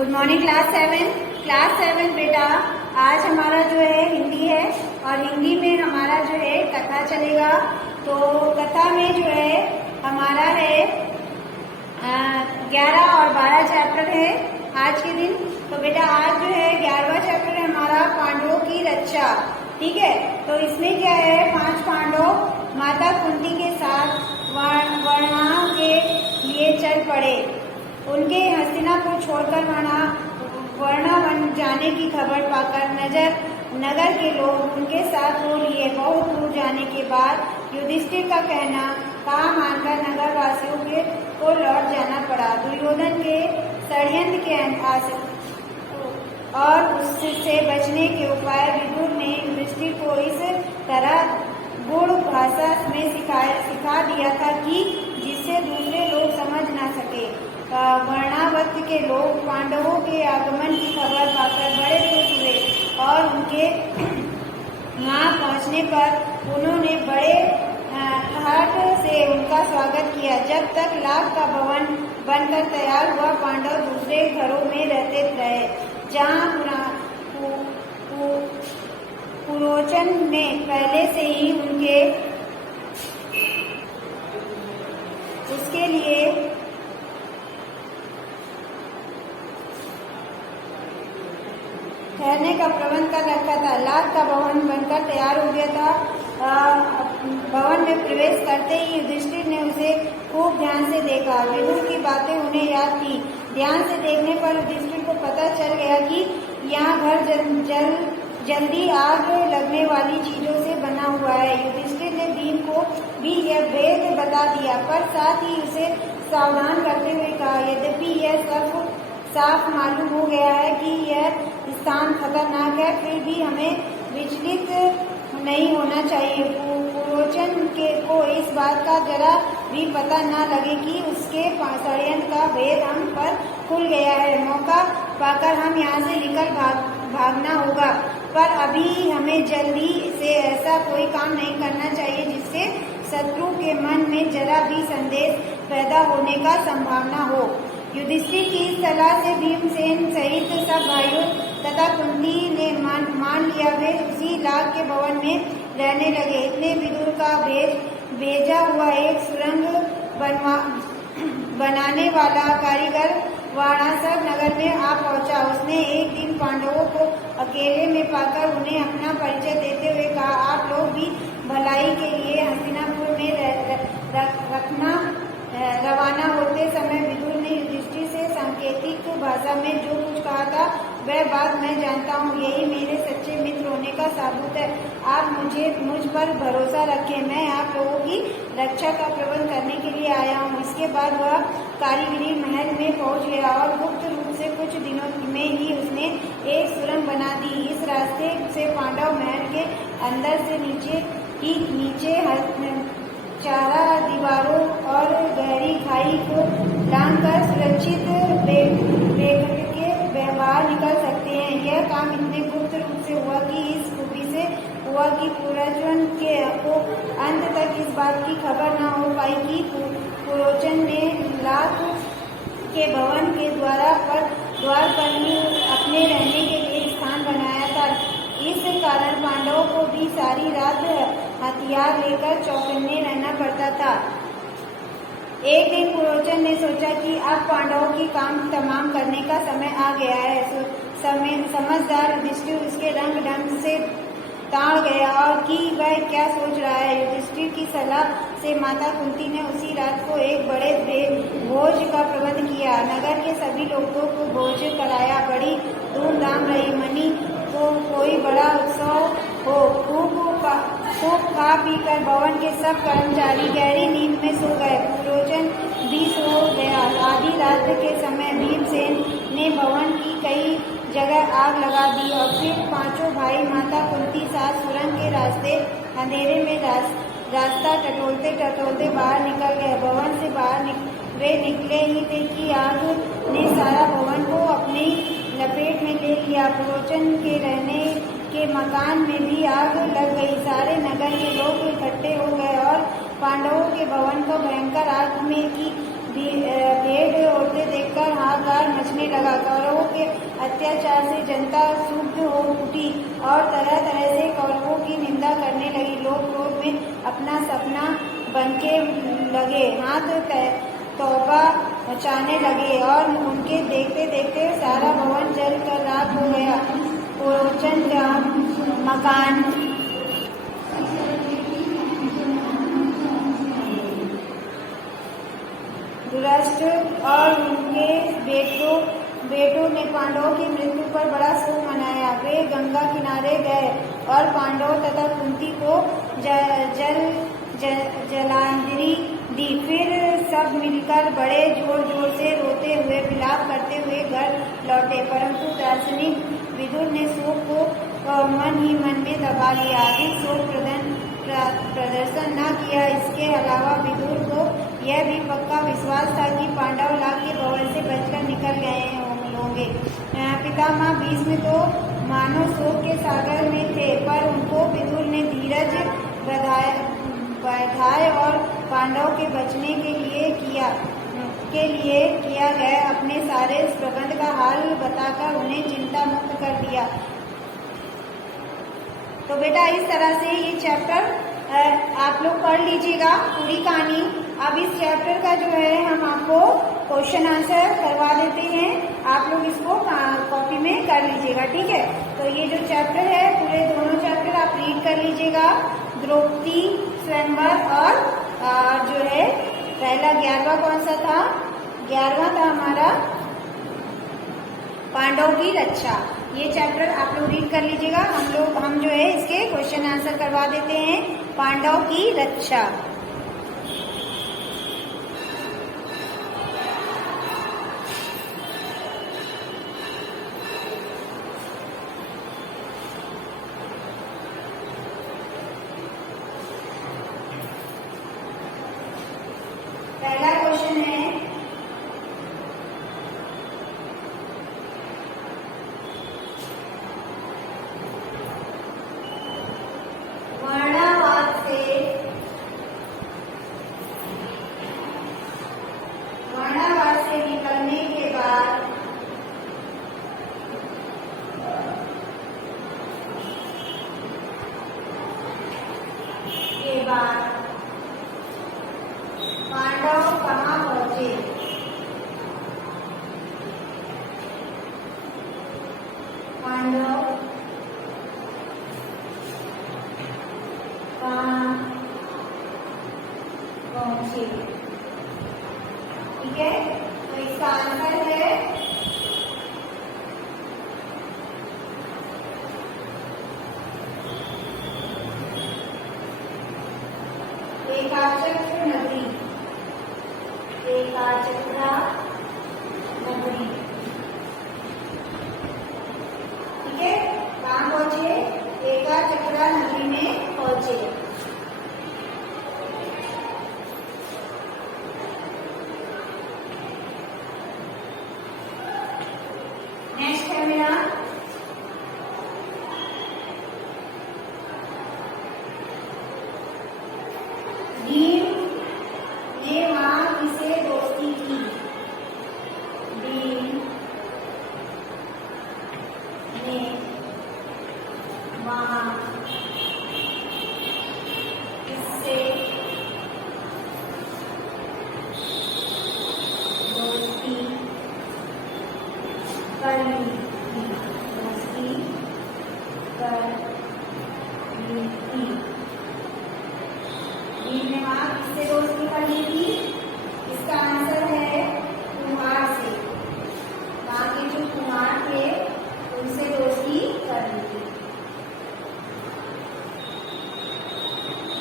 Good morning class seven बेटा। आज हमारा जो है हिंदी है और हिंदी में हमारा जो है कथा चलेगा। तो कथा में जो है हमारा है 11 और 12 चैप्टर है आज के दिन। तो बेटा आज जो है 11वां चैप्टर है हमारा पांडवों की रक्षा। ठीक है, तो इसमें क्या है, 5 पांडव माता कुंती के साथ वर्णा के लिए चल पड़े। उनके हस्तिनापुर छोड़कर वर्णा वन जाने की खबर पाकर नगर के लोग उनके साथ हो लिए। बहुत दूर जाने के बाद युधिष्ठिर का कहा मानकर नगर वासियों को लौट जाना पड़ा। दुर्योधन के षड्यंत्र के और उससे बचने के उपाय विदुर ने युधिष्ठिर को इस तरह गुड़ भाषा में सिखा दिया था कि जिससे दूसरे लोग समझ ना सके। वर्णावत के लोग पांडवों के आगमन की खबर पाकर बड़े खुश हुए और उनके वहां पहुंचने पर उन्होंने बड़े ठाठ से उनका स्वागत किया। जब तक लाख का भवन बनकर तैयार हुआ, पांडव दूसरे घरों में रहते रहे, जहाँ पुरोचन ने पहले से ही उसके लिए ठहरने का प्रबंध कर रखा था। लाख का भवन बनकर तैयार हो गया था। भवन में प्रवेश करते ही युधिष्ठिर ने उसे खूब ध्यान से देखा। विदुर की बातें उन्हें याद थी। ध्यान से देखने पर युधिष्ठिर को पता चल गया कि यहाँ घर जल्दी आग लगने वाली चीजों से बना हुआ है। युधिष्ठिर ने भीम को भी यह भेद बता दिया, पर साथ ही उसे सावधान करते हुए कहा, यद्यपि यह सब साफ मालूम हो गया है कि यह स्थान खतरनाक है, फिर भी हमें विचलित नहीं होना चाहिए। पुरोचन को इस बात का जरा भी पता न लगे कि उसके षड्यंत्र का भेद हम पर खुल गया है। मौका पाकर हम यहाँ से निकल भागना होगा, पर अभी हमें जल्दी से ऐसा कोई काम नहीं करना चाहिए जिससे शत्रु के मन में जरा भी संदेह पैदा होने का संभावना हो। युधिष्ठिर की सलाह से भीमसेन सहित सब भाइयों तथा कुंती ने मान लिया। वे उसी लाख के भवन में रहने लगे। इतने विदुर का भेजा हुआ एक सुरंग बनाने वाला कारीगर वाराणसी नगर में आ पहुंचा। उसने एक दिन पांडवों को अकेले में पाकर उन्हें अपना परिचय देते हुए कहा, आप लोग भी भलाई के लिए हस्तिनापुर में रवाना होते समय विदुर ने युधिष्ठिर से सांकेतिक भाषा में जो कुछ कहा था वह बात मैं जानता हूँ। यही मेरे सच्चे मित्र होने का सबूत है। आप मुझ पर भरोसा रखें। मैं आप लोगों की रक्षा का प्रबंध करने के लिए आया हूँ। इसके बाद वह कारीगरी महल में पहुँच गया और गुप्त रूप से कुछ दिनों में ही उसने एक सुरंग बना दी। इस रास्ते से पांडव महल के अंदर से नीचे चारा दीवारों और गहरी खाई को लांघकर सुरक्षित बाहर निकल सकते हैं। यह काम इतने गुप्त रूप से हुआ कि इस खूबी से हुआ कि पुरोचन को अंत तक इस बात की खबर न हो पाई कि पुरोचन ने लाख के भवन के द्वार पर ही अपने रहने के लिए स्थान बनाया था। इस कारण पांडवों को भी सारी रात हथियार लेकर चौकन्ने रहना पड़ता था। एक दिन पुरोचन ने सोचा कि अब पांडवों की काम तमाम करने का समय आ गया है। समझदार युधिष्ठिर उसके रंग ढंग से ताड़ गया और कि वह क्या सोच रहा है। युधिष्ठिर की सलाह से माता कुंती ने उसी रात को एक बड़े भोज का प्रबंध किया। नगर के सभी लोगों को भोज कराया। बड़ी धूमधाम रही। मनी को कोई बड़ा उत्सव हो। खूब खा पी कर भवन के सब कर्मचारी गहरी नींद में सो गए। पुरोचन भी सो गया। आधी रात के समय भीमसेन ने भवन की कई जगह आग लगा दी और फिर पांचों भाई माता कुंती साथ सुरंग के रास्ते अंधेरे में रास्ता टटोलते बाहर निकल गए। भवन से बाहर वे निकले ही थे कि आग ने सारा भवन को अपनी लपेट में ले लिया। पुरोचन के रहने के मकान में भी आग लग गई। सारे नगर के लोग इकट्ठे हो गए और पांडवों के भवन को भयंकर आग में की भेंट होते देखकर हाहाकार मचने लगा। कौरवों के अत्याचार से जनता क्षुब्ध हो उठी और तरह तरह से कौरवों की निंदा करने लगी। लोग क्रोध में अपना सपना बनके लगे, हाथ तौबा मचाने लगे और उनके देखते देखते सारा भवन जल कर राख हो गया। पुरोचन का मकान दुष्ट और उनके बेटों ने पांडवों की मृत्यु पर बड़ा शोक मनाया। वे गंगा किनारे गए और पांडवों तथा कुंती को जलांजलि दी। फिर सब मिलकर बड़े जोर जोर से रोते हुए विलाप करते हुए घर लौटे, परंतु दार्शनिक विदुर ने शोक को मन ही मन में दबा लिया, अधिक शोक प्रदर्शन न किया। इसके अलावा विदुर को यह भी पक्का विश्वास था कि पांडव लाख के भवन से बचकर निकल गए होंगे। पितामह भीष्म तो मानो शोक के सागर में थे, पर उनको विदुर ने धीरज बढ़ाए और पांडव के बचने के लिए किया गया अपने सारे प्रबंध का हाल बताकर उन्हें चिंता मुक्त कर दिया। तो बेटा इस तरह से ये चैप्टर आप लोग पढ़ लीजिएगा पूरी कहानी। अब इस चैप्टर का जो है हम आपको क्वेश्चन आंसर करवा देते हैं, आप लोग इसको कॉपी में कर लीजिएगा, ठीक है। तो ये जो चैप्टर है पूरे दोनों चैप्टर आप रीड कर लीजिएगा, द्रौपदी स्वयंवर और जो है पहला 11वां कौन सा था, 11वां था हमारा पांडव की रक्षा। ये चैप्टर आप लोग रीड कर लीजिएगा। हम जो है इसके क्वेश्चन आंसर करवा देते हैं। पांडव की रक्षा, पहला क्वेश्चन है वर्णावाद से निकलने के बाद पांडव कहाँ पहुंचे। पांडव कहाँ पहुंचे, ठीक है। तो इसका आंसर है एकाचक्र नगरी, एकाचक्रा नगरी, ठीक है। कहाँ पहुंचे, एकाचक्रा नगरी में पहुंचे। नेक्स्ट है मेरा भीम ने वहां किसे दोस्ती की। भीम ने वहां किससे दोस्ती कर ली थी, दोस्ती कर ली थी। भीम ने वहां किससे दोस्ती कर ली थी, इसका आंसर है कुम्हार से। वहां के जो कुम्हार थे उनसे दोस्ती कर ली थी,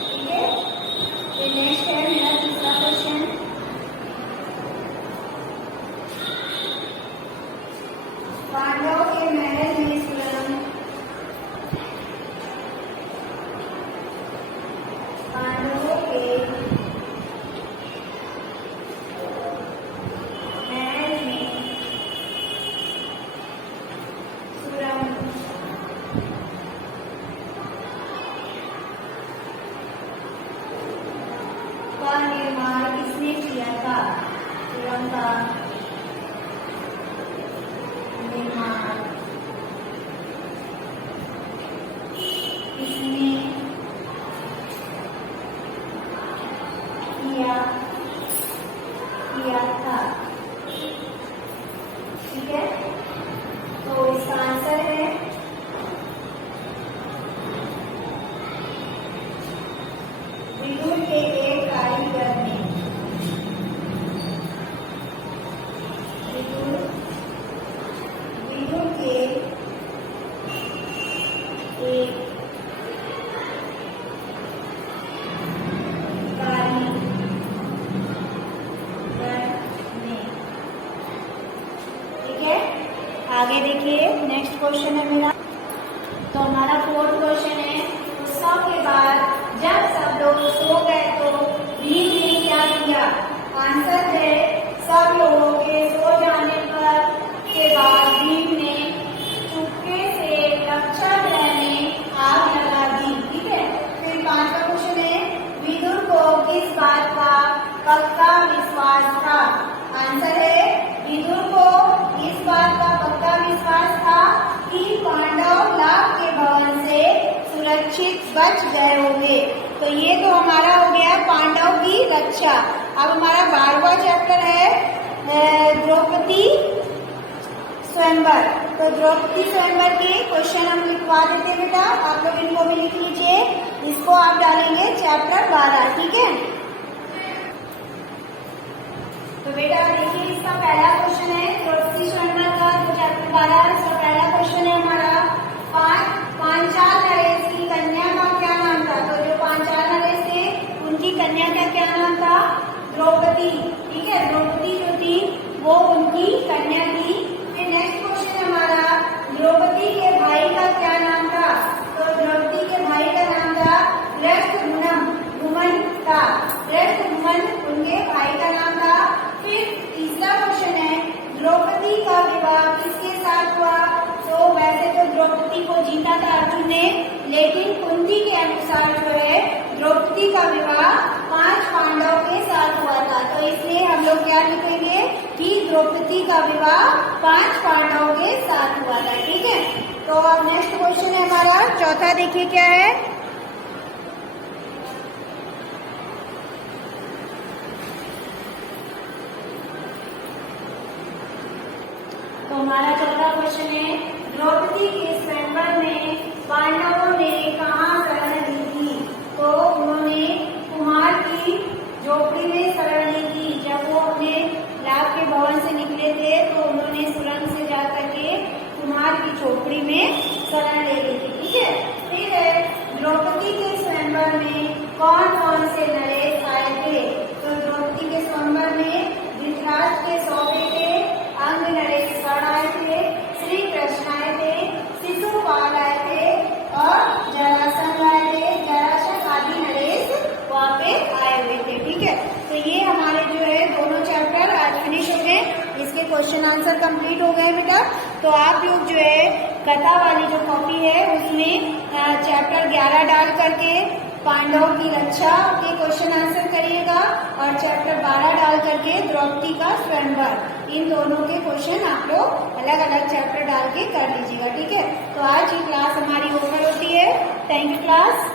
ठीक है। ये नेक्स्ट है मेरा तीसरा क्वेश्चन। पांडव के महल में स्वयं पांडवों के एक कारी करने। ठीक है, आगे देखिए नेक्स्ट क्वेश्चन है मेरा। तो हमारा 4th क्वेश्चन है, उत्सव के बाद जब सब लोग सो गए तो भीम ने क्या किया? आंसर है, सब लोगों के सो जाने पर के बाद भीम ने चुपके से रक्षा गृह में आग लगा दी। ठीक है, फिर 5वां क्वेश्चन है, विदुर को किस बात का पक्का विश्वास था? आंसर है, विदुर को इस बात का पक्का विश्वास था कि पांडव लाभ के भवन से सुरक्षित बच गए होंगे। तो ये तो हमारा हो गया पांडव की रक्षा। अब हमारा 12वां चैप्टर है द्रौपदी स्वयंवर। तो द्रौपदी स्वयंवर के क्वेश्चन हम लिखवा देते बेटा, आप लोग इनको भी लिख लीजिए। इसको आप डालेंगे चैप्टर 12। ठीक है, तो बेटा देखिए इसका पहला क्वेश्चन है द्रौपदी स्वयंवर का, जो चैप्टर 12 इसका पहला क्वेश्चन है हमारा, पांचाल नरेश की कन्या का क्या नाम था? तो जो पांचाल नरेश थे उनकी कन्या का क्या नाम था? द्रौपदी। ठीक है, द्रौपदी जो थी वो उनकी कन्या थी। फिर नेक्स्ट क्वेश्चन है हमारा, द्रौपदी के भाई का क्या नाम था? तो द्रौपदी के भाई का नाम था धृष्टद्युम्न था। धृष्टद्युम्न उनके भाई का नाम था। फिर तीसरा क्वेश्चन है, द्रौपदी का विवाह किसके साथ हुआ? तो वैसे तो द्रौपदी को जीता था अर्जुन ने, लेकिन कुंती के अनुसार जो है द्रौपदी का विवाह 5 पांडव के साथ हुआ था। तो इसलिए हम लोग क्या लिखेंगे कि द्रौपदी का विवाह 5 पांडवों के साथ हुआ था। ठीक है, तो अब नेक्स्ट क्वेश्चन है हमारा चौथा, देखिए क्या है। तो हमारा चौथा क्वेश्चन है, द्रौपदी के स्वयंवर में पांडवों ने कहाँ शरण ली थी? तो उन्होंने कुमार की झोपड़ी में शरण ली थी। जब वो अपने लाभ के भवन से निकले थे तो उन्होंने सुरंग से जा करके कुमार की झोपड़ी में शरण ले ली थी। ठीक है, फिर है द्रौपदी के स्वयंवर में कौन कौन से नरेश आए थे? तो द्रौपदी के स्वयंवर में धृतराष्ट्र के 100 बेटे, अंग नरेश आए थे, श्री कृष्ण आए थे, शिशुपाल आए थे और जरासंध आए थे। जरासंध आदि नरेश वहाँ पे आए हुए थे। ठीक है, तो ये हमारे जो है दोनों चैप्टर आज फिनिश हो गए, इसके क्वेश्चन आंसर कंप्लीट हो गए बेटा। तो आप लोग जो है कथा वाली जो कॉपी है उसमें चैप्टर 11 डाल करके पांडवों की रक्षा के क्वेश्चन आंसर करिएगा और चैप्टर 12 डाल करके द्रौपदी का स्वयंवर, इन दोनों के क्वेश्चन आप लोग अलग अलग चैप्टर डाल के कर लीजिएगा। ठीक है, तो आज की क्लास हमारी ओवर होती है। Thank you class.